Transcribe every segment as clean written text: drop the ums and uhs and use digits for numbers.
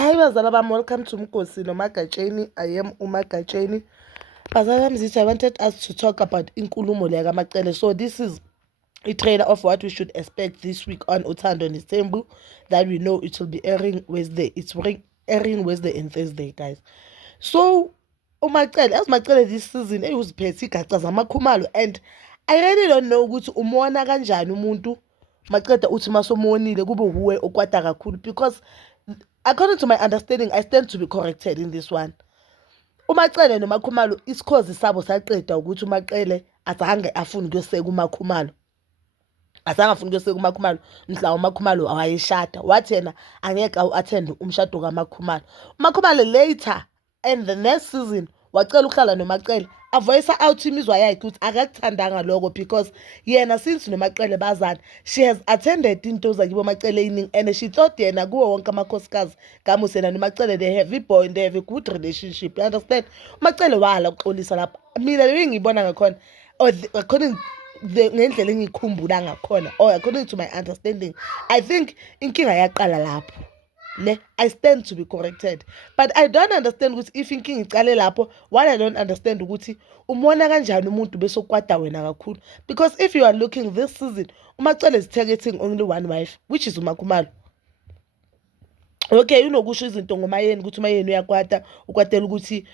Hi bazala bami, welcome to Mkosi noMagatsheni. I am uMagatsheni. Bazala bami, I wanted us to talk about inkulumo leya kaMacele. So this is a trailer of what we should expect this week on Uthando Nesembu, that we know it will be airing Wednesday. Airing Wednesday and Thursday, guys. So uMacele, as Macele this season, uziphethe igaca zamakhumalo, and I really don't know ukuthi umona kanjani umuntu maqeda uthi masomonile kube huwe okwata kakhulu, because according to my understanding I stand to be corrected in this one. uMacele noMakhumalo isikhozi sabo saqeda ukuthi uMacele azange afune ukuyoseka uMakhumalo, azange afune ukuyoseka uMakhumalo mhla uMakhumalo awayeshada, wathi yena angeke attend umshado kaMakhumalo. uMakhumalo later and the next season wacela ukuhlala noMacele, avoice out imizwa yakhe ukuthi akakuthandanga lokho, because yena since noMacele bazana she has attended into zakibo Macele evening, and she thought yena kuwo wonke amakhosikazi kaMusena noMacele they have a bond, they have a good relationship, you understand. uMacele wala ukuxolisa lapha, mina bengiyibona ngakhona, or according ngendlela engikhumbula ngakhona, or according to my understanding, I think inkinga yaqala lapho. I stand to be corrected, but I don't understand ukuthi if inkinga icale lapho, what I don't understand ukuthi umona kanjani umuntu bese ukwata wena kakhulu, because if you are looking this season, uMacele is targeting only one wife, which is uMakhumalo. Okay, unokusho izinto ngomayeni ukuthi umayeni uyakwata, ukwatela ukuthi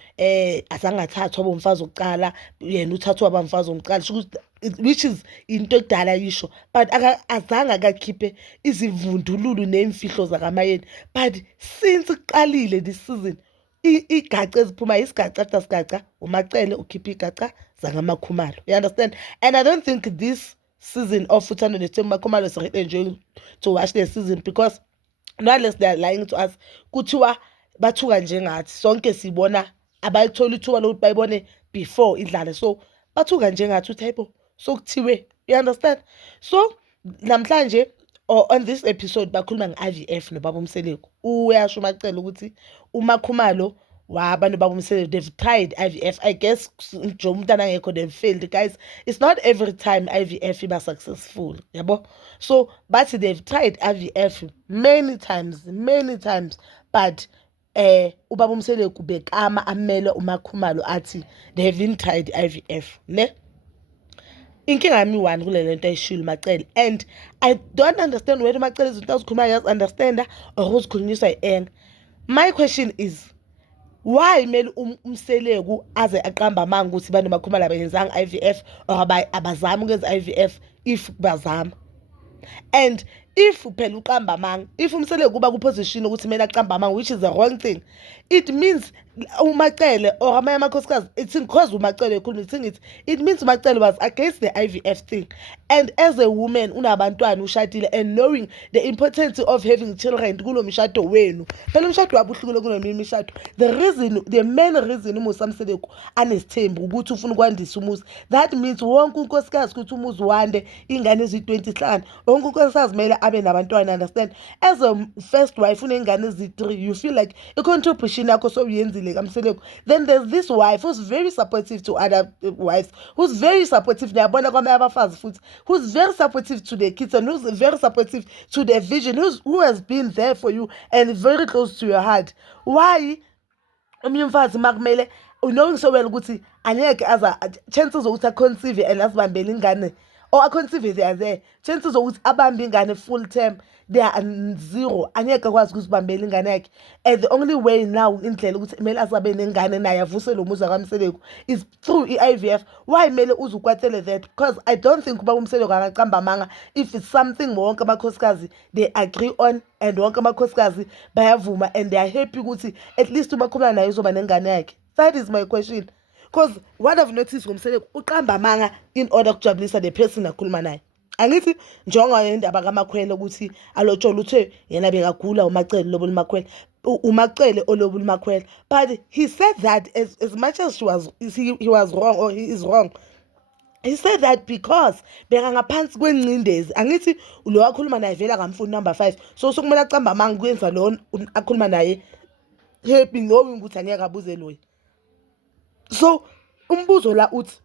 asangathathwa bomfazi oqala, yena uthathwa abamfazi omqala, which is into ekudala yisho, but azange akakhiphe izivundululu nemfihlo zakamayeni. But since iqalile this season, igaca eziphuma isigaca after sigaca, uMacele ukhipha igaca zakaMakhumalo, you understand. And I don't think this season of Uthando Nesembu Makhumalo is enjoying to watch the season, because unless they are lying to us, kuthiwa bathuka njengathi sonke sibona abayithola ithuba lokuthi bayibone before idlale, so bathuka njengathi uThaibo so kuthiwe, you understand. So namhlanje or on this episode bakhuluma nge-IVF noBaba Mseleku. Uyasho uMacele ukuthi uMakhumalo waba noBaba Mseleku, they've tried IVF, I guess nje umntana angekho they've failed, guys. It's not every time IVF iba successful, yabo. So bathi they've tried IVF many times, but uBaba Mseleku bekama amele uMakhumalo athi they haven't tried IVF, ne. Inkinga yami one kule lento ayishilo Macele, and I don't understand whether Macele izinto azikhuluma yazi understand or uzikhulunyiswa yi-anger. My question is, why mele uMseleku aze aqamba amanga ukuthi bantu Makhumalo abayenzanga IVF or abazama ukwenza IVF if bazama? And if phela uqamba amanga, if uMseleku kuba ku-position ukuthi kumele aqamba amanga, which is the wrong thing, it means uMacele or amanye amakhosikazi, it's because uMacele ekhuluma it means uMacele was against the IVF thing. And as a woman unabantwana ushadile and knowing the importance of having children kulo mshado wenu, phela umshado wabuhlukile kulo mshado, the main reason umuzi kaMseleku anesithembu ukuthi ufuna ukwandisa umuzi, that means wonke unkosikazi ukuthi umuzi wande ingane eziyi-25, wonke unkosikazi kumele abe nabantwana, understand. As a first wife unengane ezi-3, you feel like i-contribution yakho so uyenzile kaMseleku. Then there's this wife who's very supportive to other wives, who's very supportive, niyabona kwamanye abafazi futhi, who's very supportive to the kids, and who's very supportive to their vision, who has been there for you and very close to your heart. Why umfazi makumele knowing so well ukuthi angeke aza chances zokuthi aconceive and asibambele ingane, or aconceive they are there, chances zokuthi abambe ingane full term they are zero, angeke akwazi ukuzibambela ingane yakhe. And the only way now indlela ukuthi kumele azabe nengane naye avuse lo muzi kaMseleku is through i-IVF. Why mele uzukwatele that? Because I don't think uba uMseleku angaqamba amanga if it's something wonke amakhosikazi they agree on, and wonke amakhosikazi bayavuma and they are happy ukuthi at least uMakhumalo naye uzoba nengane yakhe. That is my question, because what I've noticed uMseleku uqamba amanga in order ukujabulisa the person akhuluma naye. Angithi njengoba indaba kaMakhwele ukuthi alotshola uthe yena bekagula uMacele lobola uMakhwele, uMacele olobola uMakhwele, but he said that as much as he was wrong, or he is wrong, he said that because bekangaphansi kwencindezi. Angithi lo wakhuluma naye vela kamfuni number 5, so sokumele aqamba amanga kwenza lo akhuluma naye happy knowing ukuthi angeke abuze loyi. So umbuzo la uthi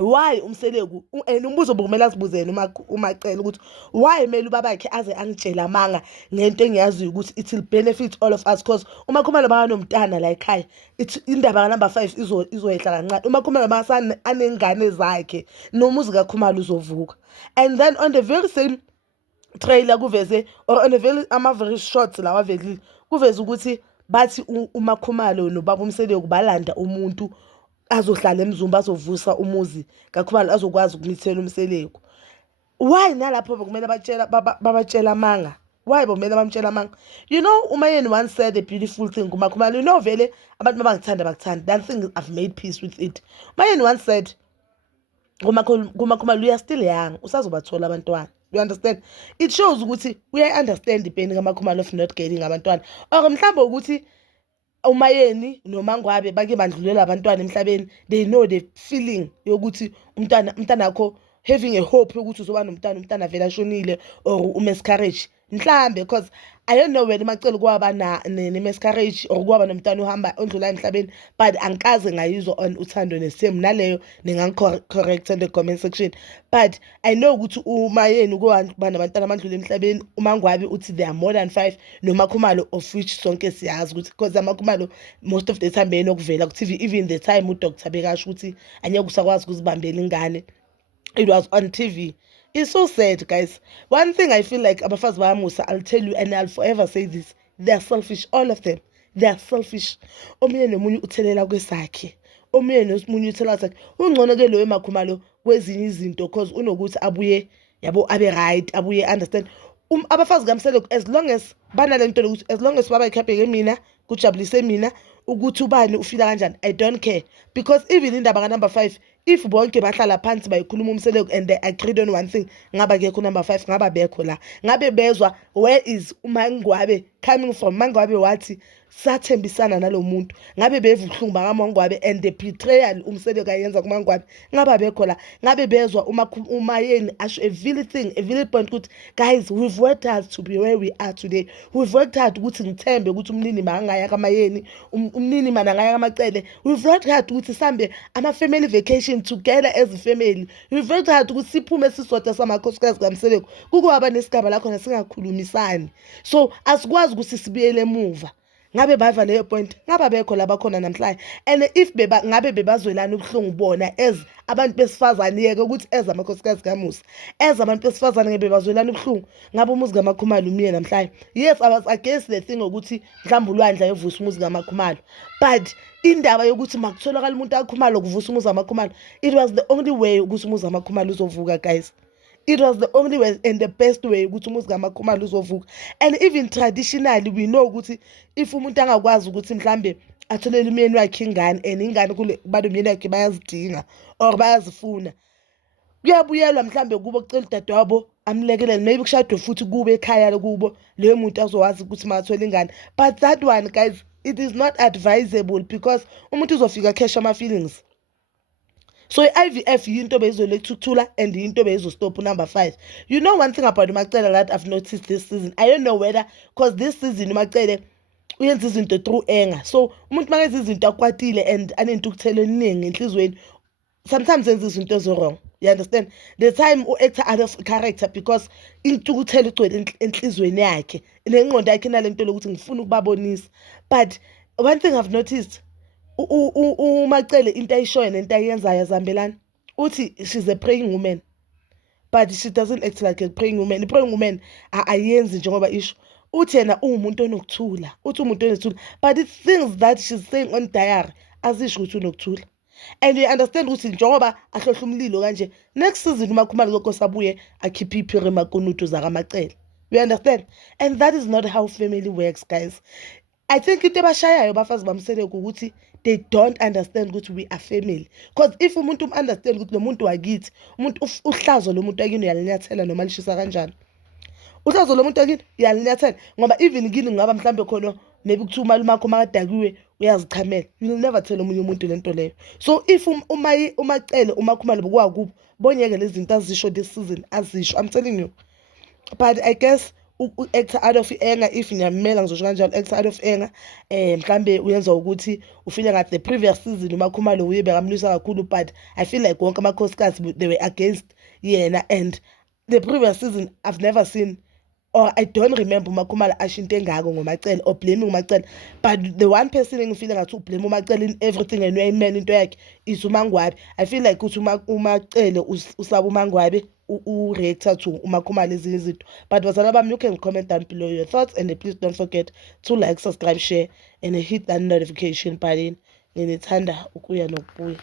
why umseleku and umbuzo bokumele asibuzene umacela ukuthi why mele ubabakhe aze angitshela amanga ngento engiyaziyo ukuthi it will benefit all of us because uMakhumalo bakanomntana la ekhaya indaba number 5 izoyehla kancane. uMakhumalo makasana anengane zakhe nomuzi kaKhumalo uzovuka. And then on the very same trailer kuveze or on a very short lawa velile kuveze ukuthi bathi uMakhumalo nobaba umseleku balanda umuntu azohlala emzumba azovusa umuzi kaKhumalo azokwazi ukumithela umseleku. Why nalapho bekumele babatshela amanga? Why bomele bamtshela amanga? You know, uMayeni once said a beautiful thing kuMakhumalo. You know, vele abantu mabangithanda bakuthanda. That thing I've made peace with it. Umayeni once said kuMakhumalo, you are still young, usazobathola abantwana. You understand? It shows ukuthi we understand depending kaMakhumalo of not getting abantwana. Or mhlawumbe ukuthi uMayeni noMangwabe bake bandlulela abantwana emhlabeni, they know the feeling yokuthi umntana akho having a hope yokuthi uzoba umntana vele ashonile or miscarriage mhlambe, because I don't know whether macela kwaba ne miscarriage or kwaba nomntana uhamba ondlula emhlabeni, but angikaze ngayizwa on uthando nesame naleyo ningangicorrect in the comment section. But I know ukuthi uMayeni kuba nabantwana abandlula emhlabeni, uMangwabe uthi they are more than 5, noMakhumalo of which sonke siyazi ukuthi because uMakhumalo most of the time benokuvela ku TV, even the time uDr bekasho ukuthi anyeke usakwazi ukuzibambela ingane, it was on TV. It's so sad, guys. One thing I feel like abafazi bayamusa, I'll tell you and I'll forever say this, they are selfish, all of them. They are selfish. Omunye nomunye uthelela kwesakhe, omunye nomunye uthelela kwesakhe. Ungcono ke lo eMakhumalo kwezinye izinto because unokuthi abuye yabo abe right, abuye understand. Abafazi kaMseleku as long as banalento ukuthi as long as baba ikhaphe mina kujabulise mina ukuthi ubani ufila kanjani, I don't care, because even indaba number 5, if bonke bahlala phansi bayikhuluma uMseleku and they agreed on one thing, ngaba kekho number 5 ngaba bekho la, ngabe bezwa where is uMangwabe coming from. Mangwabe wathi sathembisana nalomuntu, ngabe beva uhlungu bakaMangwabe and the betrayal uMseleku ayenza kuMangwabe, ngaba bekho la, ngabe bezwa uMayeni asho a vile thing, a vile point ukuthi guys, we've worked hard to be where we are today, we've worked hard ukuthi ngithembe ukuthi umnini mangaya kaMayeni, umnini mana ngaya kaMacele, we've worked hard ukuthi sambe ama family vacation together as a family, we've worked hard ukuthi siphume sisodwa samakhosikazi kaMseleku, kukwaba nesigaba lakho singakhulumisani. So asikwazi ukuthi sibuyele emuva. Ngabe bava leyo point, ngaba bekho labakhona namhlanje, and if ngabe bebazwelana ubuhlungu bona as abantu besifazane yeke ukuthi as amakhosikazi kaMusa, as abantu besifazane ngebe bazwelana ubuhlungu, ngabe umuzi kaMakhumalo umiye namhlanje. Yes, I was against the thing ukuthi mhlawumbe uLwandla yovusa umuzi kaMakhumalo, but indaba yokuthi makutholakala umuntu kaKhumalo kuvusa umuzi kaMakhumalo, it was the only way ukuthi umuzi kaMakhumalo uzovuka, guys. It was the only way and the best way ukuthi umuzi kaMakhumalo uzovuka. And even traditionally we know ukuthi if umuntu angakwazi ukuthi mhlambe atholele umyeni wakhe ingane and ingane kule bado umyeni wakhe bayazidinga or bayazifuna, kuyabuyelwa mhlambe kubo kucela udadewabo amlekelele, maybe kushado futhi kube ekhaya kubo leyo muntu azowazi ukuthi makathola ingane. But that one, guys, it is not advisable because umuntu uzofika cash ama feelings. So IVF yinto beyizoletha ukuthula and yinto beyizostop number 5. You know one thing about uMacele that I've noticed this season, I don't know whether because this season uMacele uyenza izinto through anger. So umuntu makenza izinto akwatile and anento ukuthela eningi enhlizweni, sometimes enza izinto wrong. You understand? The time u-actor out of character because into ukuthela ugcwele enhlizweni yakhe, nengqondo yakhe nalento lokuthi ngifuna ukubabonisa. But one thing I've noticed, uMacele into ayishoyo nento ayenzayo Zambelani uthi she's a praying woman, but she doesn't act like a praying woman. A praying woman ayenzi njengoba isho, uthi yena umuntu onokuthula, uthi umuntu onokuthula, but the things that she's saying on diary azisho ukuthi unokuthula. And you understand ukuthi njengoba ahlohla umlilo kanje, next season uMakhumalo lokho sabuye akhiphe iphiri makunutu zakaMacele. You understand? And that is not how family works, guys. I think into abashayayo bafazi baMseleku ukuthi they don't understand ukuthi we are family. Because if umuntu understand ukuthi lo muntu wakithi, umuntu uhlazo lo muntu akini uyalinyathela noma lishisa kanjani. Uhlazo lo muntu akini uyalinyathela ngoba even kini ngaba mhlambe khona maybe kuthi umali makho makadakiwe uyazichamela. You will never tell omunye umuntu lento leyo. So if uMacele uMakhumalo bokwakubo bonyeke lezi zinto azisho this season azisho, I'm telling you. But I guess u-actor out of anger. If ngiyamela ngizosho kanjalo, actor out of anger. Mhlambe uyenza ukuthi ufile ngathi the previous season uMakhumalo uye bekamlwisa kakhulu, but I feel like wonke amakhosikazi they were against yena, and the previous season I've never seen, or I don't remember uMakhumalo ashinto engako ngoMacele or blaming uMacele, but the one person engifile ngathi ublame uMacele in everything and uyayimela into yakhe is uMangwabi. I feel like uthi uMacele usaba uMangwabi u-reactor to uMakhumalo ezinye izinto. But bazala bami, you can comment down below your thoughts, and please don't forget to like, subscribe, share and hit that notification button. Nginithanda ukuya nokubuya.